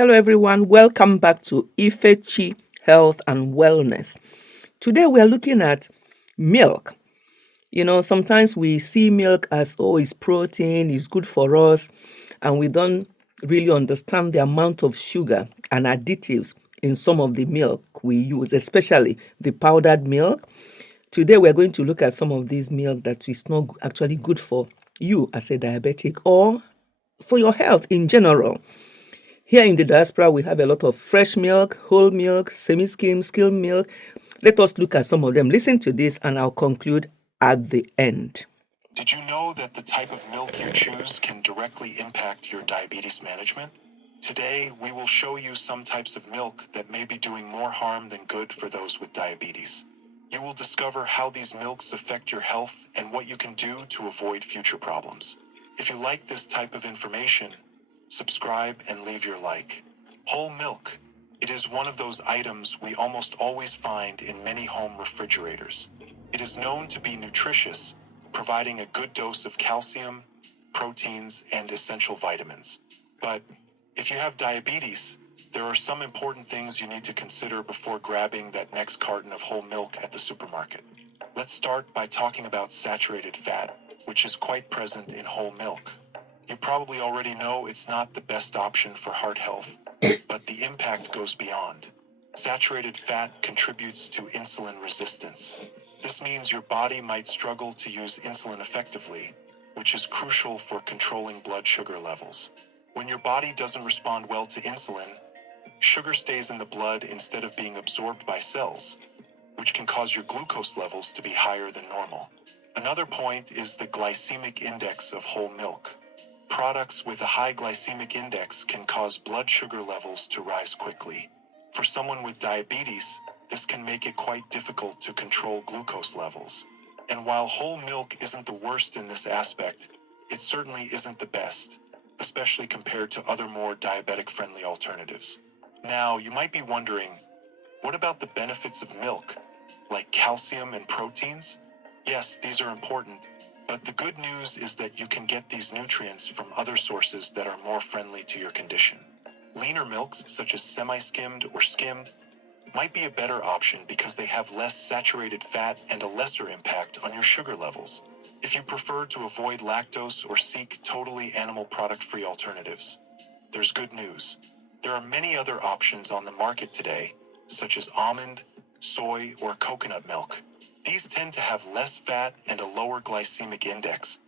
Hello, everyone. Welcome back to Ifechi Health and Wellness. Today, we are looking at milk. Sometimes we see milk as, oh, it's protein, it's good for us, and we don't really understand the amount of sugar and additives in some of the milk we use, especially the powdered milk. Today, we're going to look at some of these milk that is not actually good for you as a diabetic or for your health in general. Here in the diaspora, we have a lot of fresh milk, whole milk, skim milk. Let us look at some of them. Listen to this, and I'll conclude at the end. Did you know that the type of milk you choose can directly impact your diabetes management? Today, we will show you some types of milk that may be doing more harm than good for those with diabetes. You will discover how these milks affect your health and what you can do to avoid future problems. If you like this type of information, subscribe and leave your like. Whole milk. It is one of those items we almost always find in many home refrigerators. It is known to be nutritious, providing a good dose of calcium, proteins, and essential vitamins. But if you have diabetes, there are some important things you need to consider before grabbing that next carton of whole milk at the supermarket. Let's start by talking about saturated fat, which is quite present in whole milk. You probably already know it's not the best option for heart health, but the impact goes beyond. Saturated fat contributes to insulin resistance. This means your body might struggle to use insulin effectively, which is crucial for controlling blood sugar levels. When your body doesn't respond well to insulin, sugar stays in the blood instead of being absorbed by cells, which can cause your glucose levels to be higher than normal. Another point is the glycemic index of whole milk. Products with a high glycemic index can cause blood sugar levels to rise quickly. For someone with diabetes, this can make it quite difficult to control glucose levels. And while whole milk isn't the worst in this aspect, it certainly isn't the best, especially compared to other more diabetic-friendly alternatives. Now, you might be wondering, what about the benefits of milk, like calcium and proteins? Yes, these are important, but the good news is that you can get these nutrients from other sources that are more friendly to your condition. Leaner milks, such as semi-skimmed or skimmed, might be a better option because they have less saturated fat and a lesser impact on your sugar levels. If you prefer to avoid lactose or seek totally animal product-free alternatives, there's good news. There are many other options on the market today, such as almond, soy, or coconut milk. These tend to have less fat and a lower glycemic index,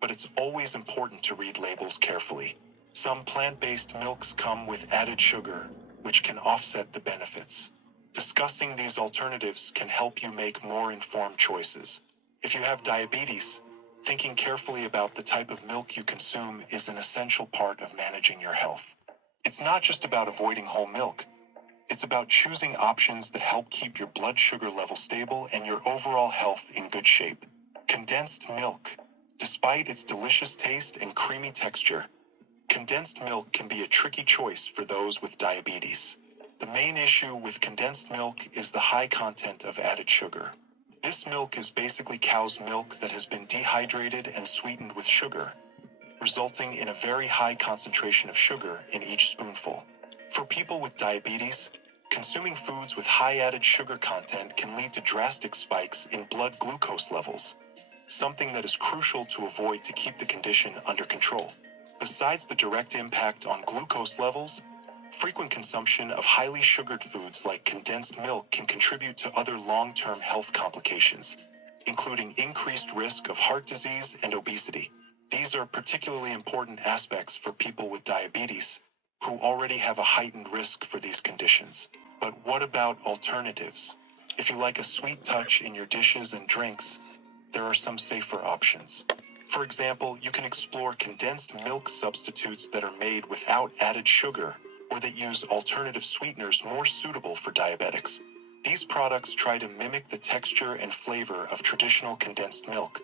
but it's always important to read labels carefully. Some plant-based milks come with added sugar, which can offset the benefits. Discussing these alternatives can help you make more informed choices. If you have diabetes, thinking carefully about the type of milk you consume is an essential part of managing your health. It's not just about avoiding whole milk. It's about choosing options that help keep your blood sugar level stable and your overall health in good shape. Condensed milk. Despite its delicious taste and creamy texture, condensed milk can be a tricky choice for those with diabetes. The main issue with condensed milk is the high content of added sugar. This milk is basically cow's milk that has been dehydrated and sweetened with sugar, resulting in a very high concentration of sugar in each spoonful. For people with diabetes, consuming foods with high added sugar content can lead to drastic spikes in blood glucose levels, something that is crucial to avoid to keep the condition under control. Besides the direct impact on glucose levels, frequent consumption of highly sugared foods like condensed milk can contribute to other long-term health complications, including increased risk of heart disease and obesity. These are particularly important aspects for people with diabetes, who already have a heightened risk for these conditions. But what about alternatives? If you like a sweet touch in your dishes and drinks, there are some safer options. For example, you can explore condensed milk substitutes that are made without added sugar, or that use alternative sweeteners more suitable for diabetics. These products try to mimic the texture and flavor of traditional condensed milk,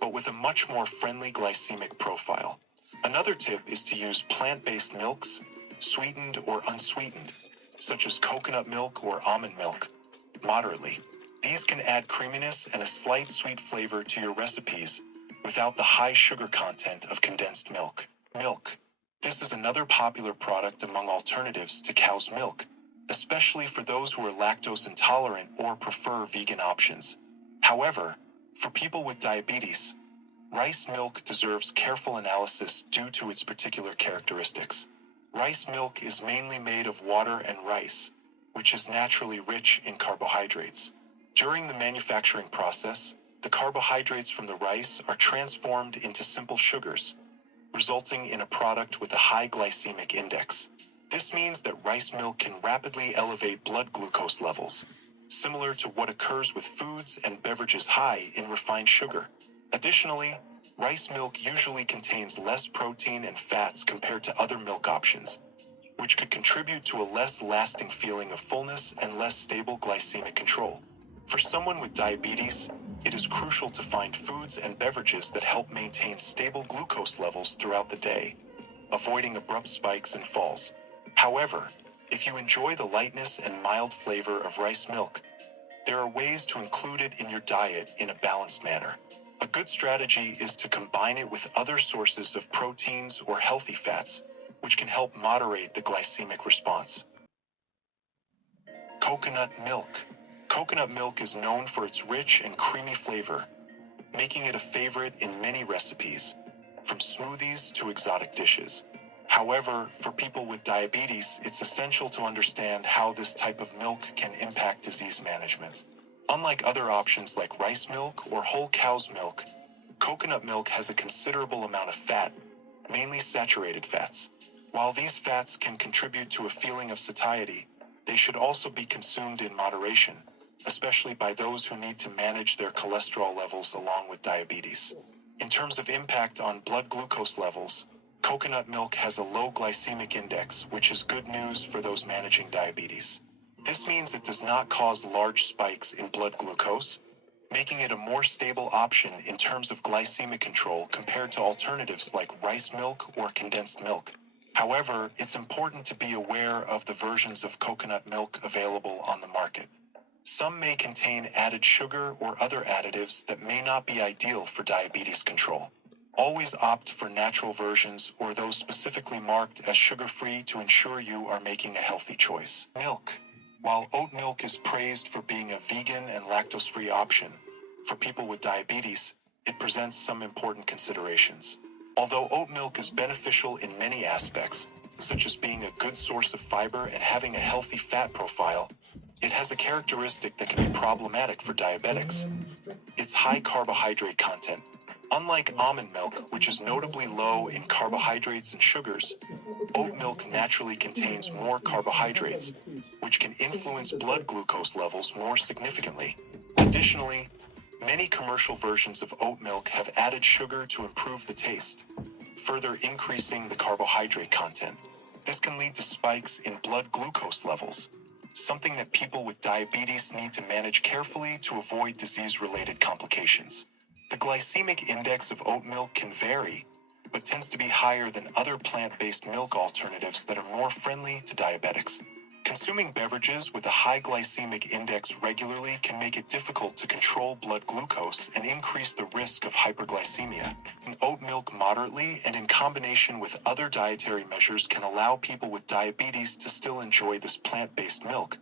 but with a much more friendly glycemic profile. Another tip is to use plant-based milks, sweetened or unsweetened, such as coconut milk or almond milk, moderately. These can add creaminess and a slight sweet flavor to your recipes without the high sugar content of condensed milk. Milk. This is another popular product among alternatives to cow's milk, especially for those who are lactose intolerant or prefer vegan options. However, for people with diabetes, rice milk deserves careful analysis due to its particular characteristics. Rice milk is mainly made of water and rice, which is naturally rich in carbohydrates. During the manufacturing process, the carbohydrates from the rice are transformed into simple sugars, resulting in a product with a high glycemic index. This means that rice milk can rapidly elevate blood glucose levels, similar to what occurs with foods and beverages high in refined sugar. Additionally, rice milk usually contains less protein and fats compared to other milk options, which could contribute to a less lasting feeling of fullness and less stable glycemic control. For someone with diabetes, it is crucial to find foods and beverages that help maintain stable glucose levels throughout the day, avoiding abrupt spikes and falls. However, if you enjoy the lightness and mild flavor of rice milk, there are ways to include it in your diet in a balanced manner. A good strategy is to combine it with other sources of proteins or healthy fats, which can help moderate the glycemic response. Coconut milk. Coconut milk is known for its rich and creamy flavor, making it a favorite in many recipes, from smoothies to exotic dishes. However, for people with diabetes, it's essential to understand how this type of milk can impact disease management. Unlike other options like rice milk or whole cow's milk, coconut milk has a considerable amount of fat, mainly saturated fats. While these fats can contribute to a feeling of satiety, they should also be consumed in moderation, especially by those who need to manage their cholesterol levels along with diabetes. In terms of impact on blood glucose levels, coconut milk has a low glycemic index, which is good news for those managing diabetes. This means it does not cause large spikes in blood glucose, making it a more stable option in terms of glycemic control compared to alternatives like rice milk or condensed milk. However, it's important to be aware of the versions of coconut milk available on the market. Some may contain added sugar or other additives that may not be ideal for diabetes control. Always opt for natural versions or those specifically marked as sugar-free to ensure you are making a healthy choice. Milk. While oat milk is praised for being a vegan and lactose-free option, for people with diabetes, it presents some important considerations. Although oat milk is beneficial in many aspects, such as being a good source of fiber and having a healthy fat profile, it has a characteristic that can be problematic for diabetics: its high carbohydrate content. Unlike almond milk, which is notably low in carbohydrates and sugars, oat milk naturally contains more carbohydrates, which can influence blood glucose levels more significantly. Additionally, many commercial versions of oat milk have added sugar to improve the taste, further increasing the carbohydrate content. This can lead to spikes in blood glucose levels, something that people with diabetes need to manage carefully to avoid disease-related complications. The glycemic index of oat milk can vary, but tends to be higher than other plant-based milk alternatives that are more friendly to diabetics. Consuming beverages with a high glycemic index regularly can make it difficult to control blood glucose and increase the risk of hyperglycemia. Oat milk moderately and in combination with other dietary measures can allow people with diabetes to still enjoy this plant-based milk,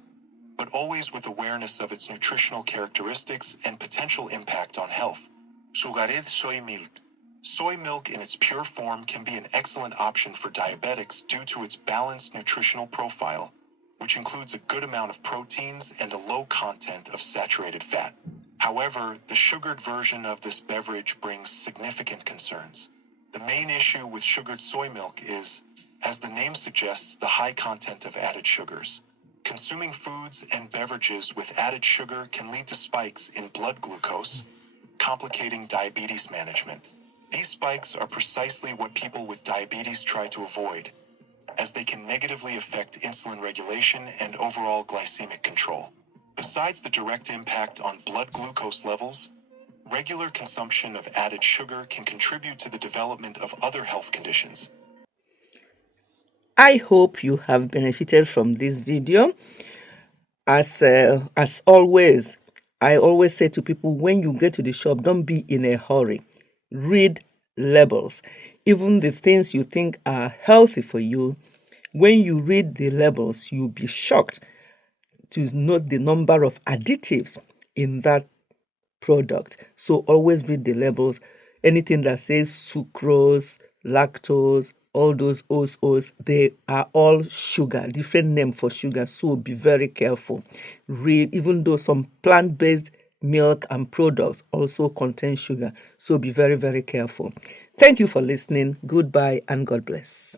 but always with awareness of its nutritional characteristics and potential impact on health. Sugared soy milk. Soy milk in its pure form can be an excellent option for diabetics due to its balanced nutritional profile, which includes a good amount of proteins and a low content of saturated fat. However, the sugared version of this beverage brings significant concerns. The main issue with sugared soy milk is, as the name suggests, the high content of added sugars. Consuming foods and beverages with added sugar can lead to spikes in blood glucose, complicating diabetes management. These spikes are precisely what people with diabetes try to avoid, as they can negatively affect insulin regulation and overall glycemic control. Besides the direct impact on blood glucose levels, regular consumption of added sugar can contribute to the development of other health conditions. I hope you have benefited from this video. As always, I always say to people, when you get to the shop, don't be in a hurry. Read labels. Even the things you think are healthy for you, when you read the labels, you'll be shocked to note the number of additives in that product. So always read the labels. Anything that says sucrose, lactose, all those O's, they are all sugar, different name for sugar. So be very careful. Read, even though some plant-based milk and products also contain sugar. So be very, very careful. Thank you for listening. Goodbye and God bless.